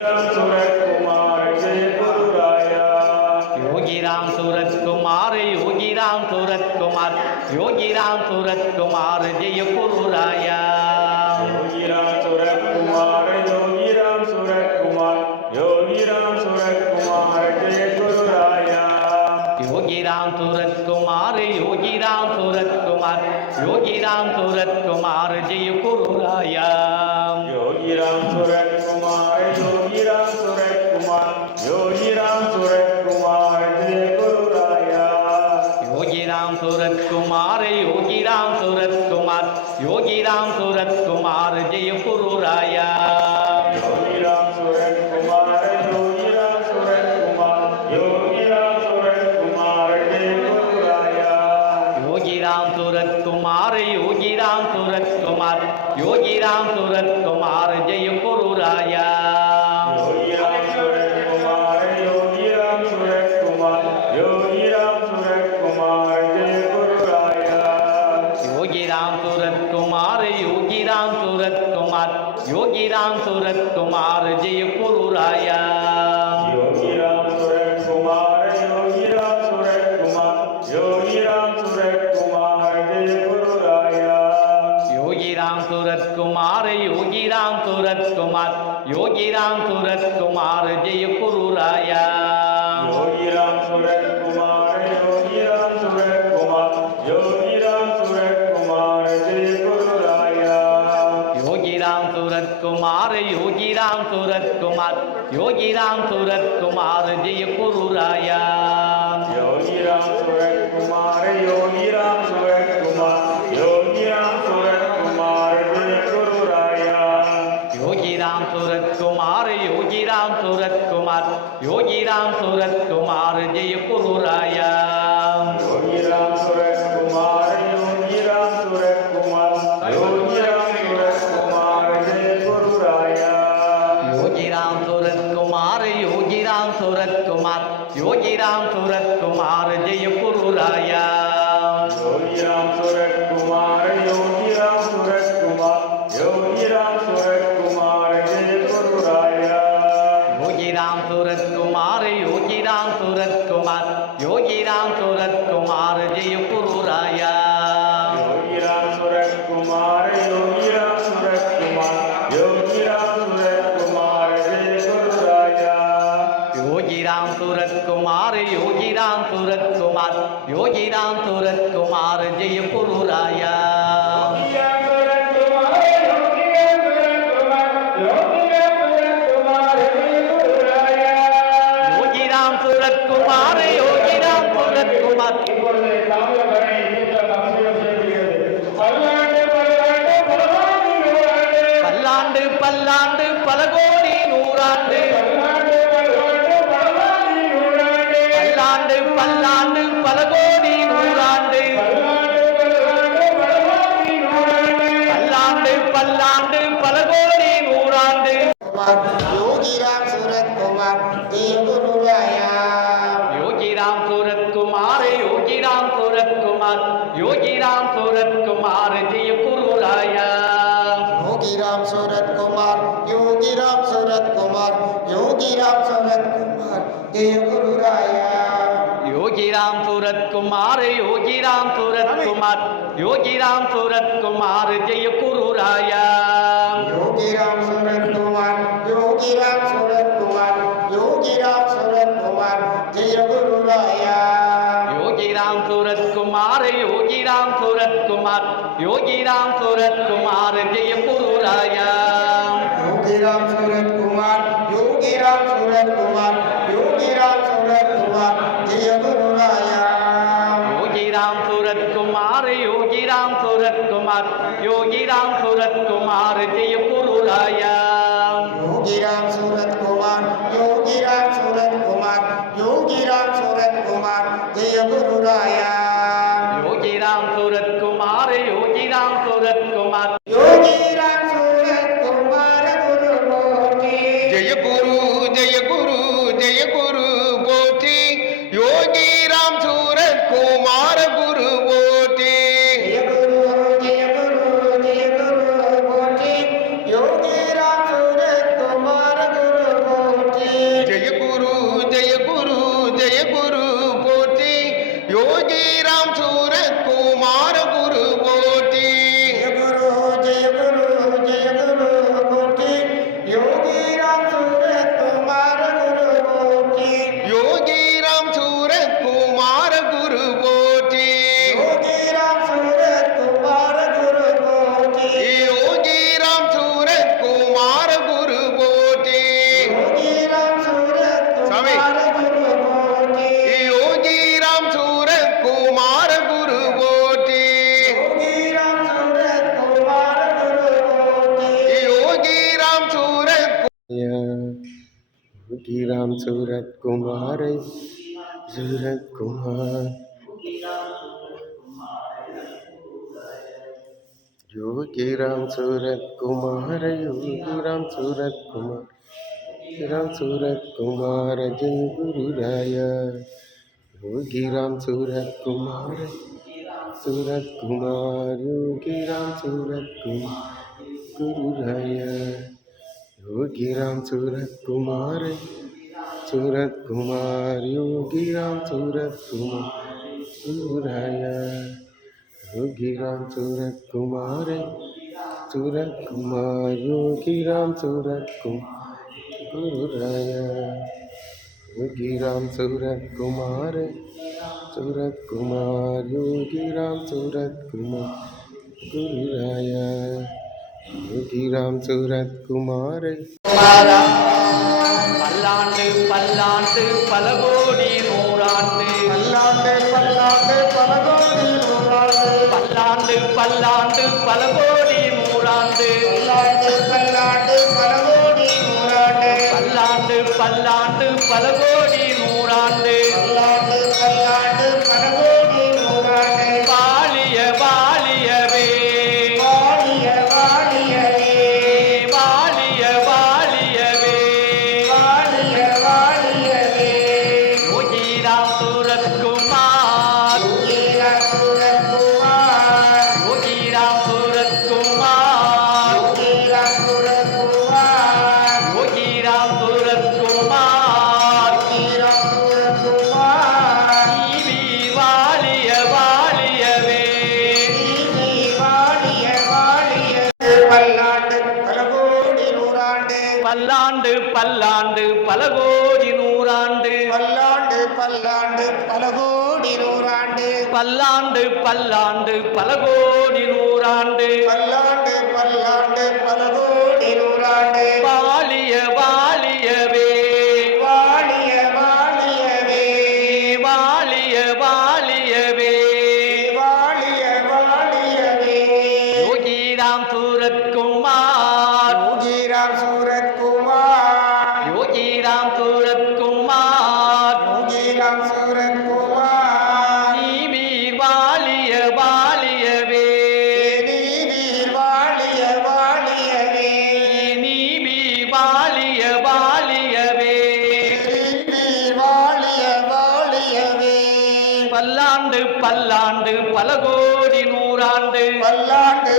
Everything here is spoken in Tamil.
सूरत कुमार जय गुरु राया। योगी राम सूरत कुमार, योगी राम सूरत कुमार, योगी राम सूरत कुमार जय गुरु राया। योगी राम सूरत कुमार, योगी राम सूरत कुमार, योगी राम सूरत कुमार जय गुरु राया। योगी राम सूरत कुमार, योगी राम सूरत कुमार, योगी राम सूरत कुमार जय गुरु राया। योगी राम सूरत कुमार, योगी राम सूरत कुमार, योगी राम सूरत कुमार जय गुरु राया। योगी राम सूरत कुमार, योगी राम सूरत कुमार, योगी राम सूरत कुमार जय गुरु राया। योगी राम सूरत कुमार, योगी राम सूरत कुमार, योगी राम सूरत कुमार जय गुरु राया। योगी राम सूरत कुमार, योगी राम सूरत कुमार, योगी राम सूरत कुमार जय गुरु राया। योगी राम सूरत कुमार, योगी राम सूरत कुमार, योगी राम सूरत कुमार जय गुरु राया। योगी राम सूरत कुमार, योगी राम सूरत कुमार, योगी राम सूरत कुमार जय गुरु राया। योगी राम सूरत कुमार, योगी राम सूरत कुमार, योगी राम सूरत कुमार जय गुरु राया। योगी राम सूरत कुमार, योगी राम सूरत कुमार, योगी राम सूरत कुमार जय गुरु राया। योगी राम सूरत कुमार, योगी राम सूरत कुमार, योगी राम सूरत कुमार जय गुरु राया। योगी राम सूरत कुमार, योगी राम सूरत कुमार, योगी राम सूरत कुमार जय गुरु राया। योगी राम सूरत कुमार, योगी राम सूरत कुमार, योगी राम सूरत कुमार जय गुरु राया। योगी राम सूरत कुमार, योगी राम सूरत कुमार, योगी राम सूरत कुमार जय गुरु राया। योगी राम सूरत कुमार, योगी राम सूरत कुमार, योगी राम सूरत कुमार जय गुरु राया। योगी राम सूरत कुमार, योगी राम सूरत कुमार, योगी राम सूरत कुमार जय गुरु राया। योगी राम सूरत कुमार, योगी राम सूरत कुमार, योगी राम सूरत कुमार जय गुरु राया। योगी राम सूरत कुमार, योगी राम सूरत कुमार, योगी राम सूरत कुमार जय गुरु राया। योगी राम सूरत कुमार, योगी राम सूरत कुमार, योगी राम सूरत कुमार जय गुरु राया। योगी राम सूरत कुमार, योगी राम सूरत कुमार, योगी राम सूरत कुमार जय गुरु राया। योगी राम सूरत कुमार, योगी राम सूरत कुमार, பல்லாண்டு பல்லாண்டு பல கோடி நூறாண்டு, பல்லாண்டு பல்லாண்டு பல கோடி நூறாண்டு, பல்லாண்டு பல்லாண்டு பல கோடி நூறாண்டு. योगी राम सूरत कुमार जय गुरु राया। योगी राम सूरत कुमार, योगी राम सूरत कुमार, योगी राम सूरत कुमार जय गुरु राया। योगी राम सूरत कुमार, योगी राम सूरत कुमार, योगी राम सूरत कुमार जय गुरु राया। योगी राम सूरत कुमार, योगी राम सूरत कुमार, योगी राम सूरत कुमार जय गुरु राया। योगी राम सूरत कुमार, योगी राम सूरत कुमार, योगी राम सूरत कुमार जय गुरु राया। योगी राम सूरत कुमार, योगी राम सूरत कुमार, योगी राम सूरत कुमार जय गुरु राया। योगी राम सूरत कुमार, योगी राम सूरत कुमार, योगी राम सूरत कुमार जय गुरु राया। योगी राम सूरत कुमार, योगी राम सूरत कुमार, योगी राम सूरत कुमार जय गुरु राया। योगी राम सूरत कुमार, योगी राम सूरत कुमार, योगी राम सूरत कुमार जय गुरु राया। योगी राम सूरत कुमार, योगी राम सूरत कुमार, योगी राम सूरत कुमार गुरु मोती। जय गुरु जय गुरु बोती। योगी राम सूरत कुमार गुरु बोती। जय गुरु मोती। योगी राम सूरत कुमार गुरु योगी राम सूरत कुमार सूरत कुमार योगी राम सूरत कुमार योगी राम सूरत कुमार जय गुरु राया योगी राम सूरत कुमार योगी राम सूरत कुमार गुरु राया योगी राम सूरत कुमार योगी राम सूरत कुमार गुरु राया योगी राम सूरत कुमार योगी राम सूरत कुमार गुरु राया योगी राम सूरत कुमार योगी राम सूरत कुमार गुरु राया योगी राम सूरत कुमार பல்லாண்டு பல்லாண்டு பல கோடி நூறாண்டு பல்லாண்டு பல்லாண்டு பல கோடி நூறாண்டு பல்லாண்டு பல்லாண்டு பல கோடி நூறாண்டு பல்லாண்டு பல்லாண்டு பல கோடி நூறாண்டு பல்லாண்டு பல்லாண்டு பல கோடி நூறாண்டு பல்லாண்டு பல்லாண்டு பல கோடி நூறாண்டு வாழிய வாழியவே வாழிய வாழியவே வாழிய வாழியவே வாழிய வாழியவே யோகிராம் சூரத்குமார் யோகிராம் சூரத்குமார் யோகிராம் சூரத்குமார் யோகிராம் சூரத்குமார் யோகிராம் சூரத்குமார் யோகிராம் சூரத்குமார் நீவி வாழிய வாழியவே நீதி வாழிய வாழியவே பல்லாண்டு பல கோடி நூறாண்டு பல்லாண்டு பல்லாண்டு பல கோடி நூறாண்டு பல்லாண்டு பல்லாண்டு பல கோடி நூறாண்டு பல்லாண்டு பல்லாண்டு பல கோடி நூறாண்டு பல்லாண்டு பல்லாண்டு பல கோடி நூறாண்டு வாழிய வாழியவே வாழிய வாழியவே வாழிய வாழியவே வாழிய வாழியவே யோகிராம் சூரத்குமார் யோகிராம் சூரத்குமார் யோகிராம் சூரத்குமார் யோகிராம் சூரத்குமார் நீவீர் வாழிய வாழியவே நீவீர் வாழிய வாழியவே நீவீர் வாழிய வாழியவே நீவீர் வாழிய வாழியவே பல்லாண்டு பல்லாண்டு பல கோடி நூறாண்டு பல்லாண்டு